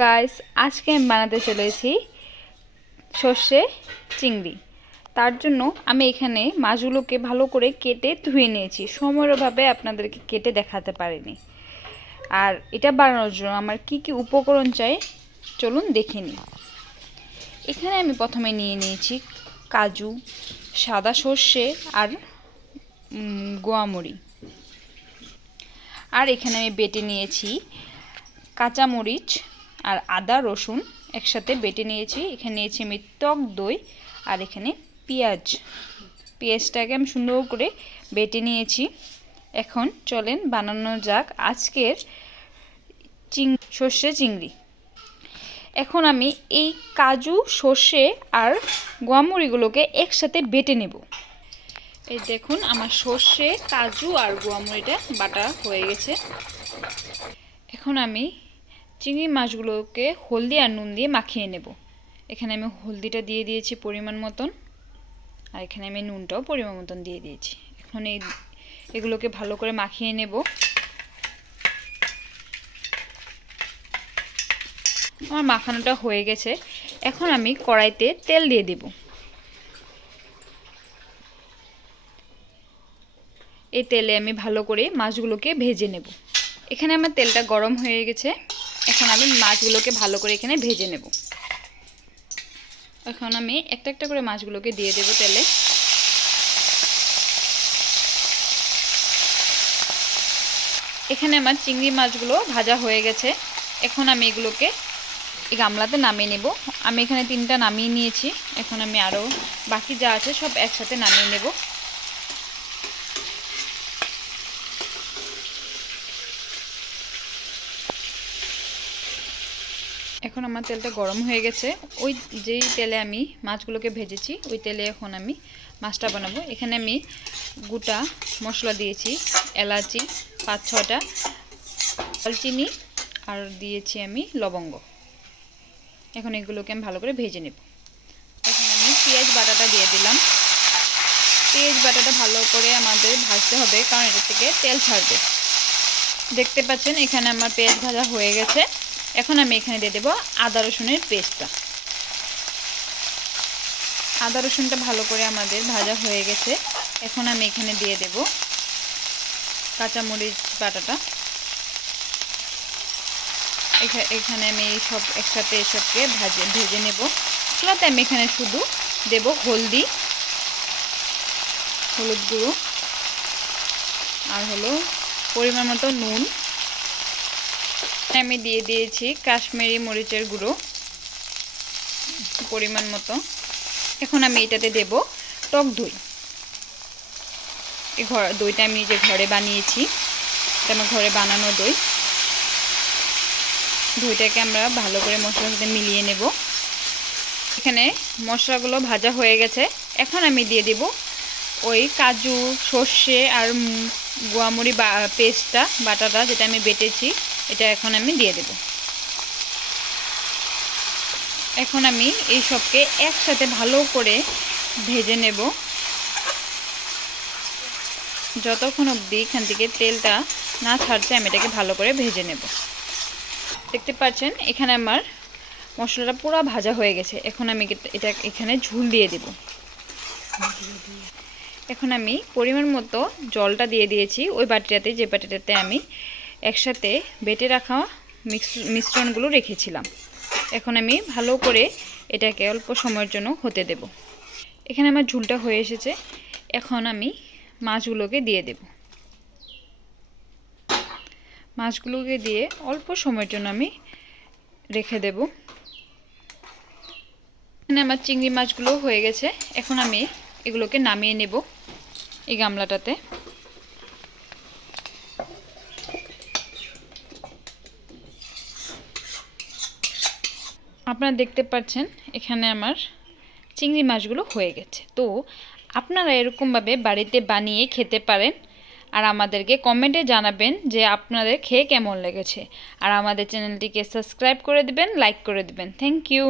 Guys, আজকে আমি বানাতে চলেছি সর্ষে চিংড়ি। তার জন্য আমি এখানে মাছগুলোকে ভালো করে কেটে ধুয়ে নিয়েছি। সময়ের অভাবে আপনাদেরকে কেটে দেখাতে পারিনি। আর এটা বানানোর জন্য আমার কি কি উপকরণ চাই চলুন দেখে নিই। এখানে আমি প্রথমে নিয়ে নিয়েছি কাজু, সাদা সর্ষে আর গোয়ামরি। আর এখানে আমি বেটে নিয়েছি কাঁচামরিচ আর আদা রসুন একসাথে বেটে নিয়েছি। এখানে নিয়েছি আমি টক দই আর এখানে পেঁয়াজটাকে আমি সুন্দর করে বেটে নিয়েছি। এখন চলেন বানানো যাক আজকের সর্ষে চিংড়ি। এখন আমি এই কাজু, সর্ষে আর গোয়ামরিগুলোকে একসাথে বেটে নেব। এই দেখুন আমার সর্ষে, কাজু আর গোয়ামরিটা বাটা হয়ে গেছে। এখন আমি চিংড়ি মাছগুলোকে হলদি আর নুন দিয়ে মাখিয়ে নেব। এখানে আমি হলদিটা দিয়ে দিয়েছি পরিমাণ মতন, আর এখানে আমি নুনটাও পরিমাণ মতন দিয়ে দিয়েছি। এখন এগুলোকে ভালো করে মাখিয়ে নেব। আমার মাখানোটা হয়ে গেছে। এখন আমি কড়াইতে তেল দিয়ে দেব। এই তেলে আমি ভালো করে মাছগুলোকে ভেজে নেব। এখানে আমার তেলটা গরম হয়ে গেছে। এখন আমি মাছগুলোকে ভালো করে এখানে ভেজে নেব। এখন আমি একটা একটা করে মাছগুলোকে দিয়ে দেব তেলে। এখানে আমার চিংড়ি মাছগুলো ভাজা হয়ে গেছে। এখন আমি এগুলোকে এই গামলাতে নামিয়ে নেব। আমি এখানে 3টা নামিয়ে নিয়েছি। এখন আমি আরও বাকি যা আছে সব একসাথে নামিয়ে নেব। এখন আমার তেলটা গরম হয়ে গেছে। ওই যেই তেলে আমি মাছগুলোকে ভেজেছি ওই তেলে এখন আমি মাছটা বানাবো। এখানে আমি গোটা মশলা দিয়েছি, এলাচি 5-6টা, দারচিনি আর দিয়েছি আমি লবঙ্গ। এখন এগুলোকে আমি ভালো করে ভেজে নেব। এখন আমি পেঁয়াজ বাটাটা দিয়ে দিলাম। পেঁয়াজ বাটাটা ভালো করে আমাদের ভাজতে হবে, কারণ এটা থেকে তেল ছাড়বে। দেখতে পাচ্ছেন এখানে আমার পেঁয়াজ ভাজা হয়ে গেছে। এখন আমি এখানে দিয়ে দেবো আদা রসুনের পেস্টটা। আদা রসুনটা ভালো করে আমাদের ভাজা হয়ে গেছে। এখন আমি এখানে দিয়ে দেব কাঁচামরিচ বাটাটা। এখানে আমি সব একসাথে এসবকে ভেজে নেব। মশলাতে আমি এখানে শুধু দেব হলুদ গুঁড়ো আর হলো পরিমাণ মতো নুন। আমি দিয়ে দিয়েছি কাশ্মীরি মরিচের গুঁড়ো পরিমাণ মতো। এখন আমি এটাতে দেব টক দই। এই দইটা আমি যে ঘরে বানিয়েছি, এটা আমার ঘরে বানানো দই। দইটাকে আমরা ভালো করে মশলার সাথে মিলিয়ে নেব। এখানে মশলাগুলো ভাজা হয়ে গেছে। এখন আমি দিয়ে দেব ওই কাজু, সর্ষে আর গোয়ামরি পেস্টটা বাটাটা যেটা আমি বেটেছি, এটা এখন আমি দিয়ে দেব। এখন আমি এই সবকে একসাথে ভালো করে ভেজে নেব যতক্ষণ অবধি এখান থেকে তেলটা না ছাড়ছে। আমি এটাকে ভালো করে ভেজে নেব। দেখতে পাচ্ছেন এখানে আমার মশলাটা পুরো ভাজা হয়ে গেছে। এখন আমি এটা এখানে ঝুল দিয়ে দেব। এখন আমি পরিমাণ মতো জলটা দিয়ে দিয়েছি ওই বাটিটাতে, যে বাটিটাতে আমি একসাথে বেটে রাখা মিশ্রণগুলো রেখেছিলাম। এখন আমি ভালো করে এটাকে অল্প সময়ের জন্য হতে দেব। এখানে আমার ঝুলটা হয়ে এসেছে। এখন আমি মাছগুলোকে দিয়ে দেব। মাছগুলোকে দিয়ে অল্প সময়ের জন্য আমি রেখে দেব। এখানে আমার চিংড়ি মাছগুলো হয়ে গেছে। এখন আমি এগুলোকে নামিয়ে নেব এই গামলাটাতে। আপনারা দেখতে পাচ্ছেন এখানে আমার চিংড়ি মাছগুলো হয়ে গেছে। তো আপনারা এরকমভাবে বাড়িতে বানিয়ে খেতে পারেন, আর আমাদেরকে কমেন্টে জানাবেন যে আপনাদের খেয়ে কেমন লেগেছে। আর আমাদের চ্যানেলটিকে সাবস্ক্রাইব করে দিবেন, লাইক করে দিবেন। Thank you.